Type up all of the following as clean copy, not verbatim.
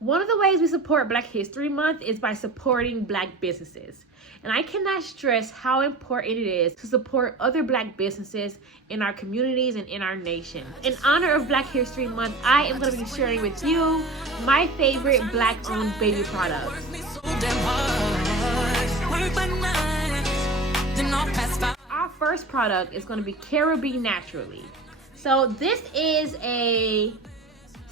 One of the ways we support Black History Month is by supporting Black businesses. And I cannot stress how important it is to support other Black businesses in our communities and in our nation. In honor of Black History Month, I am going to be sharing with you my favorite Black-owned baby products. Our first product is going to be Cara B Naturally. So this is a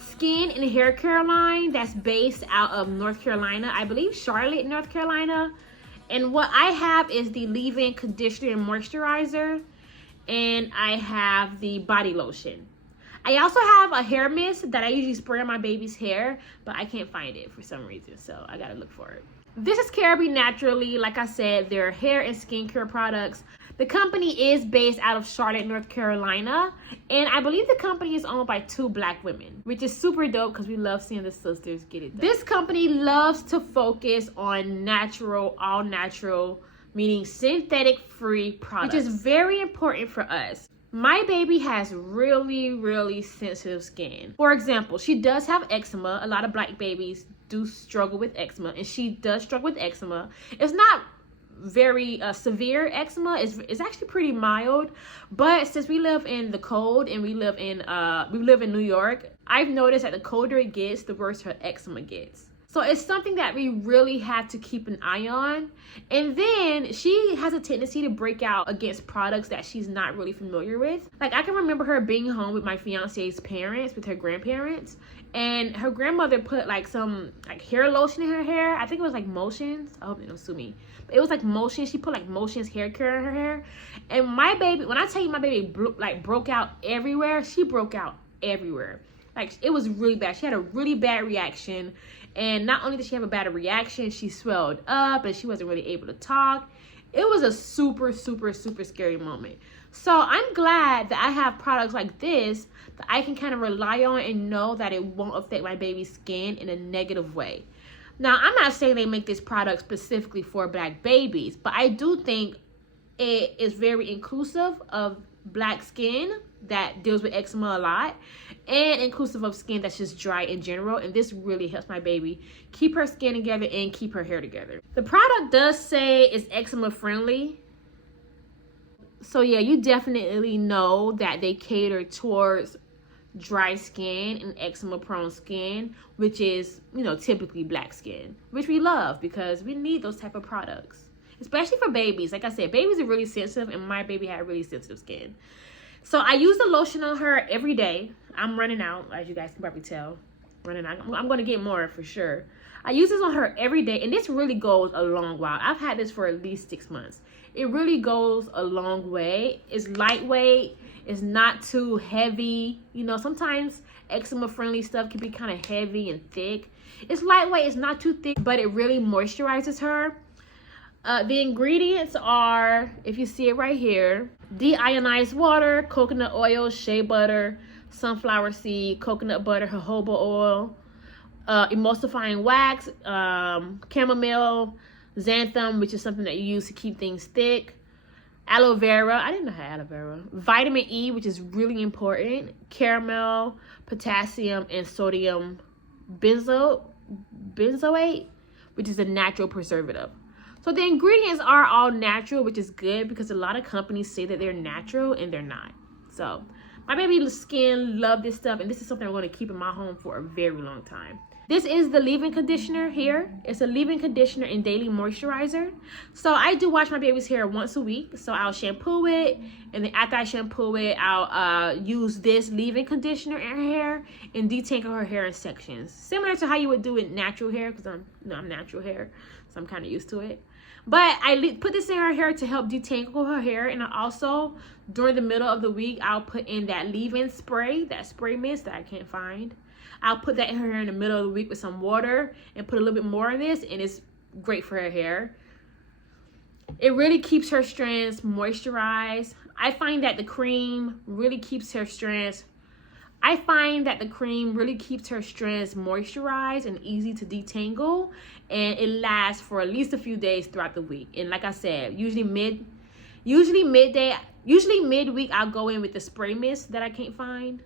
skin and hair care line that's based out of North Carolina. I believe Charlotte, North Carolina. And what I have is the leave-in conditioner and moisturizer. And I have the body lotion. I also have a hair mist that I usually spray on my baby's hair, but I can't find it for some reason, so I gotta look for it. This is Cara B Naturally. Like I said, they're hair and skincare products. The company is based out of Charlotte, North Carolina, and I believe the company is owned by 2 Black women, which is super dope because we love seeing the sisters get it done. This company loves to focus on natural, all natural, meaning synthetic-free products, which is very important for us. My baby has really sensitive skin. For example, she does have eczema. A lot of Black babies do struggle with eczema, and she does struggle with eczema. It's not very severe eczema. It's actually pretty mild, but since we live in the cold and we live in New York, I've noticed that the colder it gets, the worse her eczema gets. So it's something that we really have to keep an eye on. And then she has a tendency to break out against products that she's not really familiar with. Like, I can remember her being home with my fiance's parents, with her grandparents, and her grandmother put like some like hair lotion in her hair. I think it was like Motions. I hope they don't sue me. But it was like Motions. She put like Motions hair care in her hair. And my baby, when I tell you my baby broke out everywhere, she broke out everywhere. Like, it was really bad. She had a really bad reaction. And not only did she have a bad reaction, she swelled up and she wasn't really able to talk. It was a super scary moment. So I'm glad that I have products like this that I can kind of rely on and know that it won't affect my baby's skin in a negative way. Now, I'm not saying they make this product specifically for Black babies, but I do think it is very inclusive of Black skin that deals with eczema a lot, and inclusive of skin that's just dry in general. And this really helps my baby keep her skin together and keep her hair together. The product does say it's eczema friendly, so yeah, you definitely know that they cater towards dry skin and eczema prone skin, which is, you know, typically Black skin, which we love because we need those type of products, especially for babies. Like I said, babies are really sensitive, and my baby had really sensitive skin. So I use the lotion on her every day. I'm running out, as you guys can probably tell. Running out. I'm going to get more for sure. I use this on her every day, and this really goes a long while. I've had this for at least 6 months. It really goes a long way. It's lightweight. It's not too heavy. You know, sometimes eczema-friendly stuff can be kind of heavy and thick. It's lightweight. It's not too thick, but it really moisturizes her. The ingredients are, if you see it right here, deionized water, coconut oil, shea butter, sunflower seed, coconut butter, jojoba oil, emulsifying wax, chamomile, xanthan, which is something that you use to keep things thick, aloe vera. I didn't know I had aloe vera. Vitamin E, which is really important, caramel, potassium, and sodium benzoate, which is a natural preservative. So the ingredients are all natural, which is good because a lot of companies say that they're natural and they're not. So my baby's skin love this stuff, and this is something I'm going to keep in my home for a very long time. This is the leave-in conditioner here. It's a leave-in conditioner and daily moisturizer. So I do wash my baby's hair once a week. So I'll shampoo it, and then after I shampoo it, I'll use this leave-in conditioner in her hair and detangle her hair in sections, similar to how you would do it natural hair, because I'm natural hair, so I'm kind of used to it. But I put this in her hair to help detangle her hair, and I also, during the middle of the week, I'll put in that leave-in spray, that spray mist that I can't find. I'll put that in her hair in the middle of the week with some water and put a little bit more in this, and it's great for her hair. It really keeps her strands moisturized. I find that the cream really keeps her strands moisturized and easy to detangle, and it lasts for at least a few days throughout the week. And like I said, usually midweek I'll go in with the spray mist that I can't find.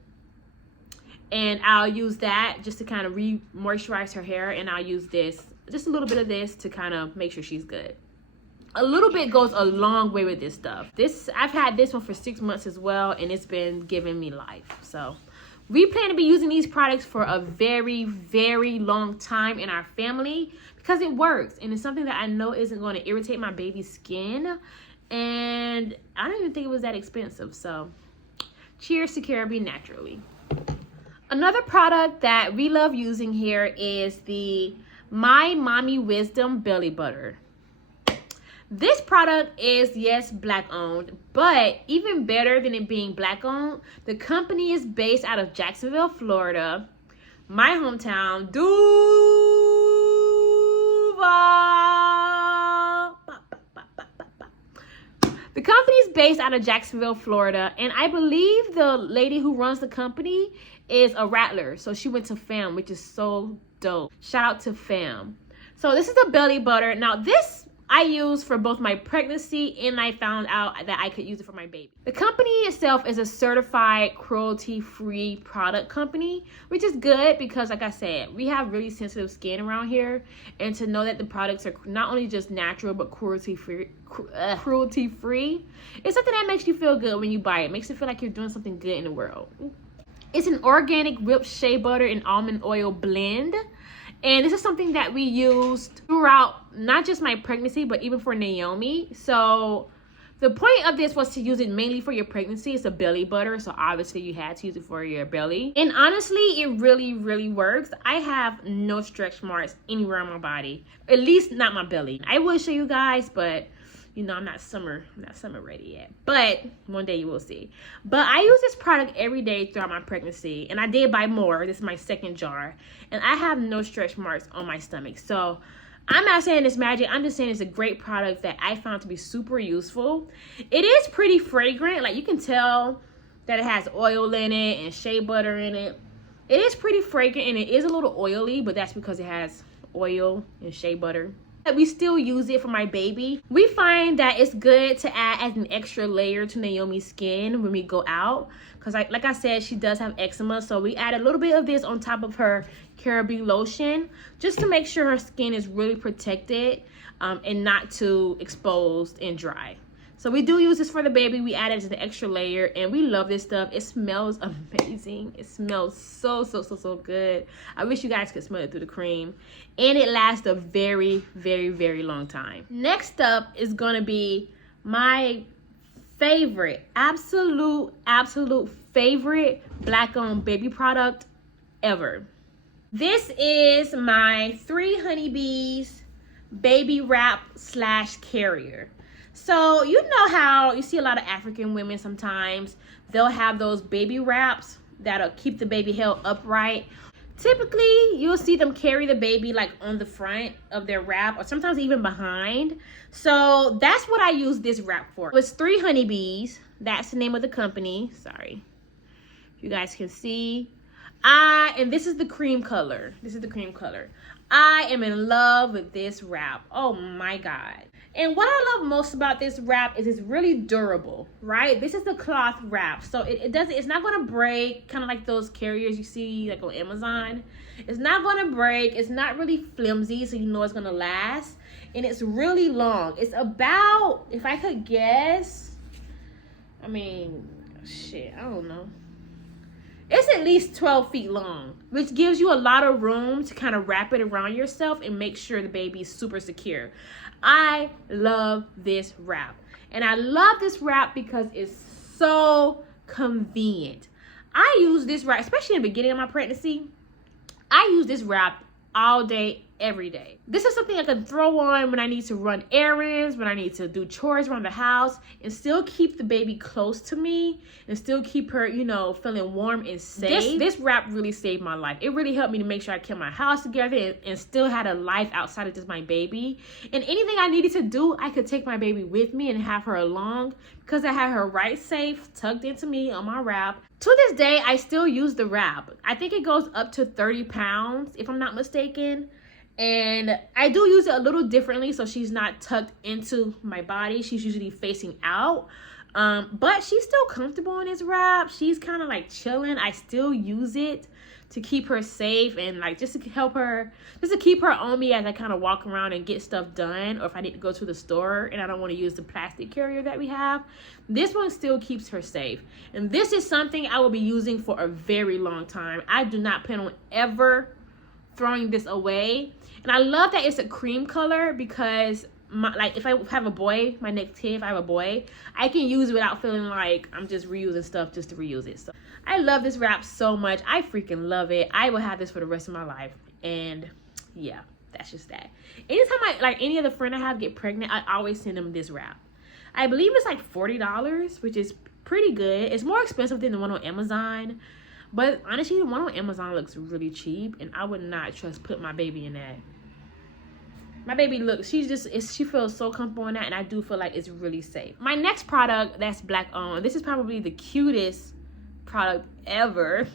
And I'll use that just to kind of re-moisturize her hair. And I'll use this, just a little bit of this, to kind of make sure she's good. A little bit goes a long way with this stuff. I've had this one for 6 months as well, and it's been giving me life. So we plan to be using these products for a very, very long time in our family because it works. And it's something that I know isn't going to irritate my baby's skin. And I don't even think it was that expensive. So cheers to Cara B Naturally. Another product that we love using here is the My Mommy Wisdom Belly Butter. This product is, yes, black owned, but even better than it being black owned, the company is based out of Jacksonville, Florida, my hometown, Duval. The company is based out of Jacksonville, Florida, and I believe the lady who runs the company is a Rattler, so she went to FAM, which is so dope. Shout out to FAM. So this is a belly butter. Now this I use for both my pregnancy, and I found out that I could use it for my baby. The company itself is a certified cruelty-free product company, which is good because, like I said, we have really sensitive skin around here, and to know that the products are not only just natural but cruelty-free, it's something that makes you feel good when you buy it. It makes you feel like you're doing something good in the world. It's an organic whipped shea butter and almond oil blend. And this is something that we used throughout not just my pregnancy, but even for Naomi. So the point of this was to use it mainly for your pregnancy. It's a belly butter, so obviously you had to use it for your belly. And honestly, it really, really works. I have no stretch marks anywhere on my body, at least not my belly. I will show you guys, but you know, I'm not summer ready yet, but one day you will see. But I use this product every day throughout my pregnancy, and I did buy more. This is my second jar, and I have no stretch marks on my stomach. So I'm not saying it's magic. I'm just saying it's a great product that I found to be super useful. It is pretty fragrant. Like, you can tell that it has oil in it and shea butter in it. It is pretty fragrant, and it is a little oily, but that's because it has oil and shea butter. We still use it for my baby. We find that it's good to add as an extra layer to Naomi's skin when we go out, because like I said, she does have eczema, so we add a little bit of this on top of her Cara B lotion just to make sure her skin is really protected and not too exposed and dry. So we do use this for the baby. We add it as an extra layer, and we love this stuff. It smells amazing. It smells so good. I wish you guys could smell it through the cream. And it lasts a very, very, very long time. Next up is going to be my favorite, absolute favorite black-owned baby product ever. This is my 3 Honeybees baby wrap / carrier. So you know how you see a lot of African women sometimes, they'll have those baby wraps that'll keep the baby held upright. Typically, you'll see them carry the baby like on the front of their wrap, or sometimes even behind. So that's what I use this wrap for. It's 3 Honeybees. That's the name of the company. Sorry. If you guys can see. And this is the cream color. This is the cream color. I am in love with this wrap. Oh my God. And what I love most about this wrap is it's really durable, right? This is the cloth wrap, so it's not going to break, kind of like those carriers you see like on Amazon. It's not going to break. It's not really flimsy, so you know it's going to last. And it's really long. It's about, if I could guess, I mean, shit, I don't know. It's at least 12 feet long, which gives you a lot of room to kind of wrap it around yourself and make sure the baby is super secure. I love this wrap. And I love this wrap because it's so convenient. I use this wrap, especially in the beginning of my pregnancy. I use this wrap all day, every day. This is something I can throw on when I need to run errands, when I need to do chores around the house, and still keep the baby close to me and still keep her, you know, feeling warm and safe. This wrap really saved my life. It really helped me to make sure I kept my house together and still had a life outside of just my baby. And anything I needed to do, I could take my baby with me and have her along because I had her right safe, tucked into me on my wrap. To this day, I still use the wrap. I think it goes up to 30 pounds, if I'm not mistaken. And I do use it a little differently, so she's not tucked into my body. She's usually facing out. But she's still comfortable in this wrap. She's kind of like chilling. I still use it to keep her safe and like just to help her, just to keep her on me as I kind of walk around and get stuff done, or if I need to go to the store and I don't want to use the plastic carrier that we have. This one still keeps her safe. And this is something I will be using for a very long time. I do not plan on ever throwing this away. And I love that it's a cream color because like if I have a boy, my next kid, if I have a boy, I can use it without feeling like I'm just reusing stuff just to reuse it. So I love this wrap so much. I freaking love it. I will have this for the rest of my life. And yeah, that's just that. Anytime any other friend I have get pregnant, I always send them this wrap. I believe it's like $40, which is pretty good. It's more expensive than the one on Amazon. But honestly, the one on Amazon looks really cheap. And I would not trust put my baby in that. My baby looks, she feels so comfortable in that, and I do feel like it's really safe. My next product that's black owned, this is probably the cutest product ever.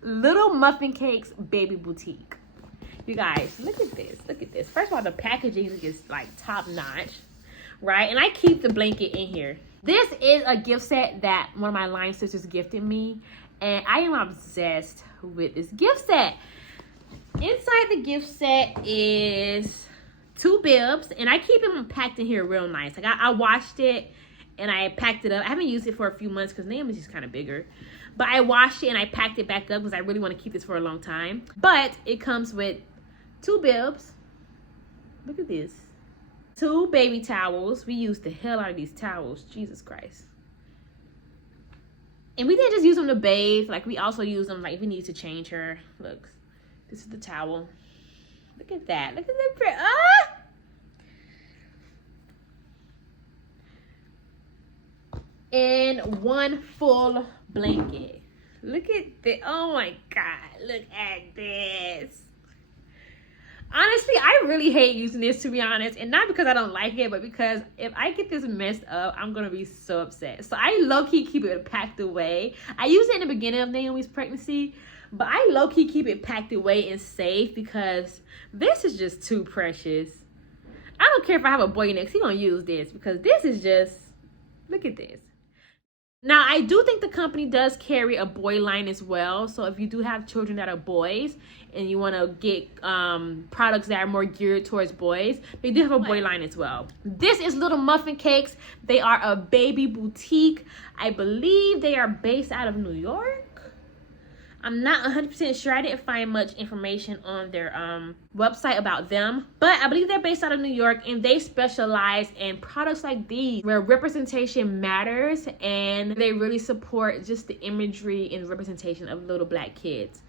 Little Muffincakes Baby Boutique. You guys, look at this. Look at this. First of all, the packaging is like top notch, right? And I keep the blanket in here. This is a gift set that one of my line sisters gifted me, and I am obsessed with this gift set. Inside the gift set is 2 bibs, and I keep them packed in here real nice. Like I washed it and I packed it up. I haven't used it for a few months because Name is just kind of bigger. But I washed it and I packed it back up because I really want to keep this for a long time. But it comes with 2 bibs. Look at this. 2 baby towels. We use the hell out of these towels. Jesus Christ. And we didn't just use them to bathe. Like we also use them like if we need to change her. Look. This is the towel. Look at that. Look at the print. Ah! And 1 full blanket. Look at this. Oh my God. Look at this. Honestly, I really hate using this, to be honest. And not because I don't like it, but because if I get this messed up, I'm going to be so upset. So I low-key keep it packed away. I used it in the beginning of Naomi's pregnancy. But I low-key keep it packed away and safe because this is just too precious. I don't care if I have a boy next, he's going to use this because this is just, look at this. Now, I do think the company does carry a boy line as well. So if you do have children that are boys and you want to get products that are more geared towards boys, they do have a boy line as well. This is Little Muffincakes. They are a baby boutique. I believe they are based out of New York. I'm not 100% sure. I didn't find much information on their website about them. But I believe they're based out of New York, and they specialize in products like these where representation matters, and they really support just the imagery and representation of little black kids.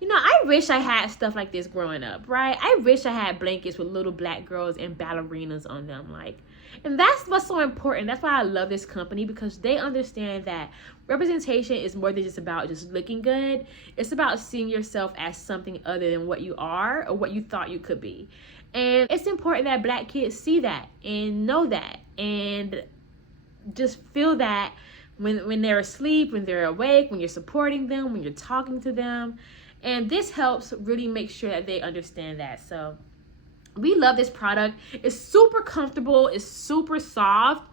You know, I wish I had stuff like this growing up, right? I wish I had blankets with little black girls and ballerinas on them, like. And that's what's so important. That's why I love this company, because they understand that representation is more than just about just looking good. It's about seeing yourself as something other than what you are or what you thought you could be. And it's important that black kids see that and know that and just feel that when they're asleep, when they're awake, when you're supporting them, when you're talking to them. And this helps really make sure that they understand that. So we love this product. It's super comfortable. It's super soft.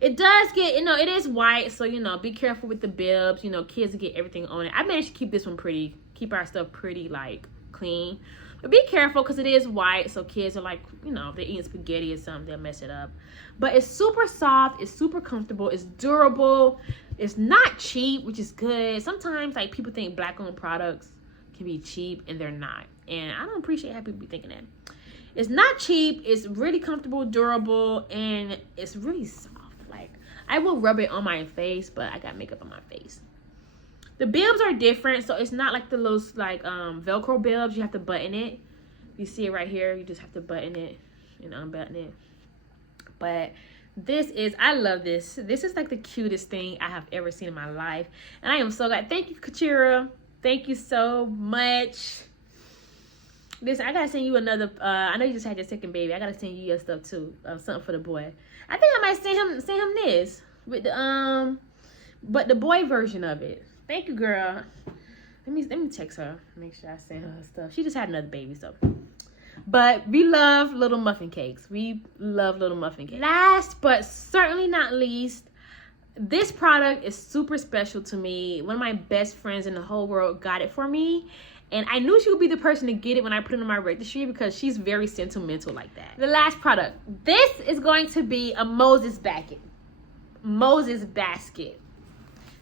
It does get, you know, it is white. So, you know, be careful with the bibs. You know, kids get everything on it. I managed to keep this one pretty, keep our stuff pretty, like, clean. But be careful because it is white. So kids are like, you know, if they're eating spaghetti or something, they'll mess it up. But it's super soft. It's super comfortable. It's durable. It's not cheap, which is good. Sometimes, like, people think black-owned products can be cheap, and they're not. And I don't appreciate how people be thinking that. It's not cheap. It's really comfortable, durable, and it's really soft. Like, I will rub it on my face, but I got makeup on my face. The bibs are different, so it's not like the little, like, Velcro bibs. You have to button it. You see it right here. You just have to button it and unbutton it. But this is, I love this. This is like the cutest thing I have ever seen in my life. And I am so glad. Thank you, Kachira. Thank you so much. Listen, I gotta send you another. I know you just had your second baby. I gotta send you your stuff too. Something for the boy. I think I might send him this with the but the boy version of it. Thank you, girl. Let me text her. Make sure I send her stuff. She just had another baby, so. But we love Little Muffincakes. We love Little Muffincakes. Last but certainly not least, This product is super special to me. One of my best friends in the whole world got it for me. And I knew she would be the person to get it when I put it on my registry because she's very sentimental like that. The last product. This is going to be a Moses basket. Moses basket.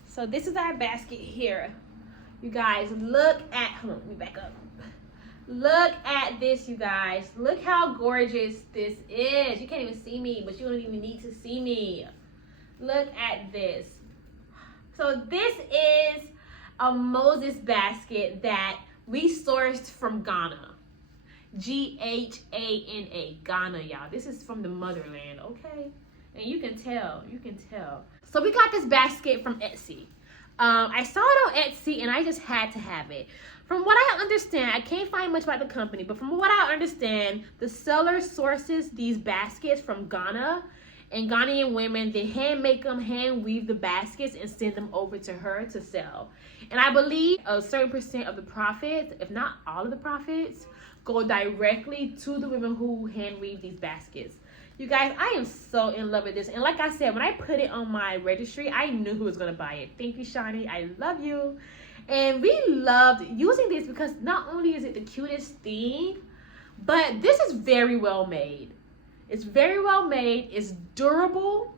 So this is our basket here. You guys, look at, hold on, let me back up. Look at this, you guys. Look how gorgeous this is. You can't even see me, but you don't even need to see me. Look at this. So this is a Moses basket that we sourced from Ghana. Ghana, Ghana, y'all. This is from the motherland, okay? And you can tell, So we got this basket from Etsy. I saw it on Etsy and I just had to have it. From what I understand, I can't find much about the company, but from what I understand, the seller sources these baskets from Ghana, and Ghanaian women, they hand make them, hand weave the baskets and send them over to her to sell. And I believe a certain percent of the profits, if not all of the profits, go directly to the women who hand weave these baskets. You guys, I am so in love with this. And like I said, when I put it on my registry, I knew who was going to buy it. Thank you, Shani. I love you. And we loved using this because not only is it the cutest thing, but this is very well made. It's very well made. It's durable.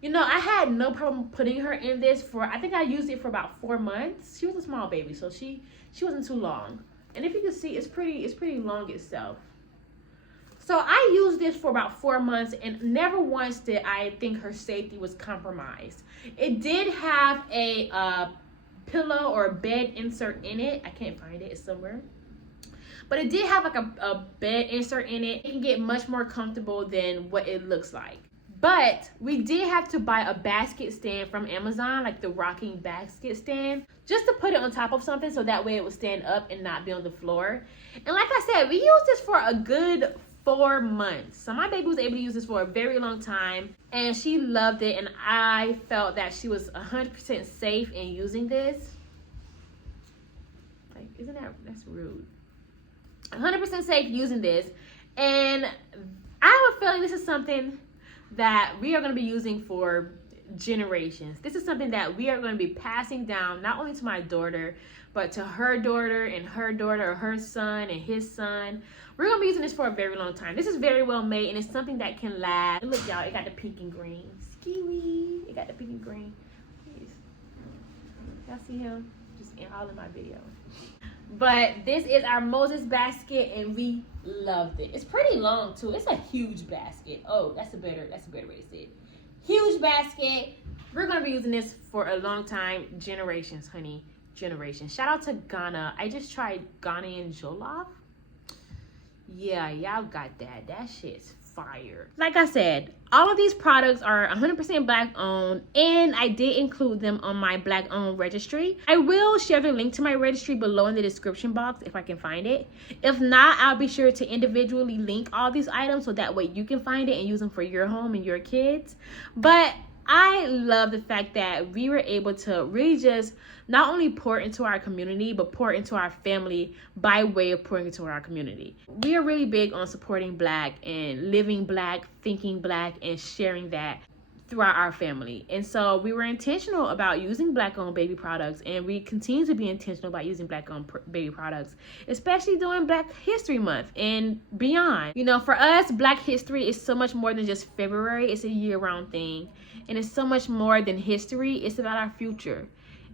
You know, I had no problem putting her in this for, I think I used it for about 4 months. She was a small baby, so she wasn't too long. And if you can see, it's pretty long itself. So I used this for about 4 months and never once did I think her safety was compromised. It did have a pillow or a bed insert in it. I can't find it, it's somewhere. But it did have like a bed insert in it. It can get much more comfortable than what it looks like. But we did have to buy a basket stand from Amazon, like the rocking basket stand, just to put it on top of something so that way it would stand up and not be on the floor. And like I said, we used this for a good 4 months. So my baby was able to use this for a very long time and she loved it, and I felt that she was 100% safe in using this. Like, that's rude. 100% safe using this, and I have a feeling this is something that we are going to be using for generations. This is something that we are going to be passing down not only to my daughter, but to her daughter and her daughter, or her son and his son. We're going to be using this for a very long time. This is very well made, and it's something that can last. Look, y'all, it got the pink and green. Ski-wee. It got the pink and green. Please. Y'all see him? Just all in my video. But this is our Moses basket, and we loved it. It's pretty long too. It's a huge basket. Oh, that's a better way to say it. Huge basket. We're gonna be using this for a long time. Generations, honey. Generations. Shout out to Ghana. I just tried Ghanian jollof. Yeah, y'all got that. That shit's fire. Like I said, all of these products are 100% black owned, and I did include them on my black owned registry. I will share the link to my registry below in the description box if I can find it. If not, I'll be sure to individually link all these items so that way you can find it and use them for your home and your kids. But I love the fact that we were able to really just not only pour into our community, but pour into our family by way of pouring into our community. We are really big on supporting Black and living Black, thinking Black, and sharing that throughout our family. And so we were intentional about using Black-owned baby products, and we continue to be intentional about using Black-owned baby products, especially during Black History Month and beyond. You know, for us, Black history is so much more than just February. It's a year-round thing, and it's so much more than history. It's about our future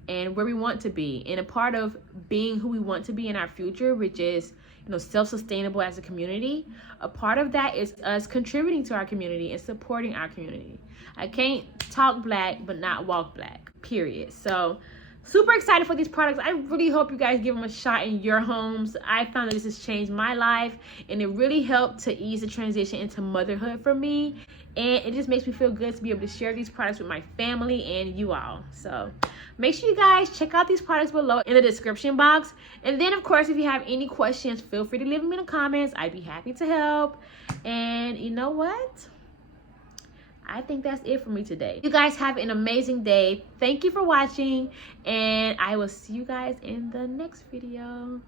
and where we want to be. And a part of being who we want to be in our future, which is, you know, self-sustainable as a community, a part of that is us contributing to our community and supporting our community. I can't talk Black but not walk Black, period. So super excited for these products. I really hope you guys give them a shot in your homes. I found that this has changed my life, and it really helped to ease the transition into motherhood for me. And it just makes me feel good to be able to share these products with my family and you all. So make sure you guys check out these products below in the description box. And then, of course, if you have any questions, feel free to leave them in the comments. I'd be happy to help. And you know what? I think that's it for me today. You guys have an amazing day. Thank you for watching, and I will see you guys in the next video.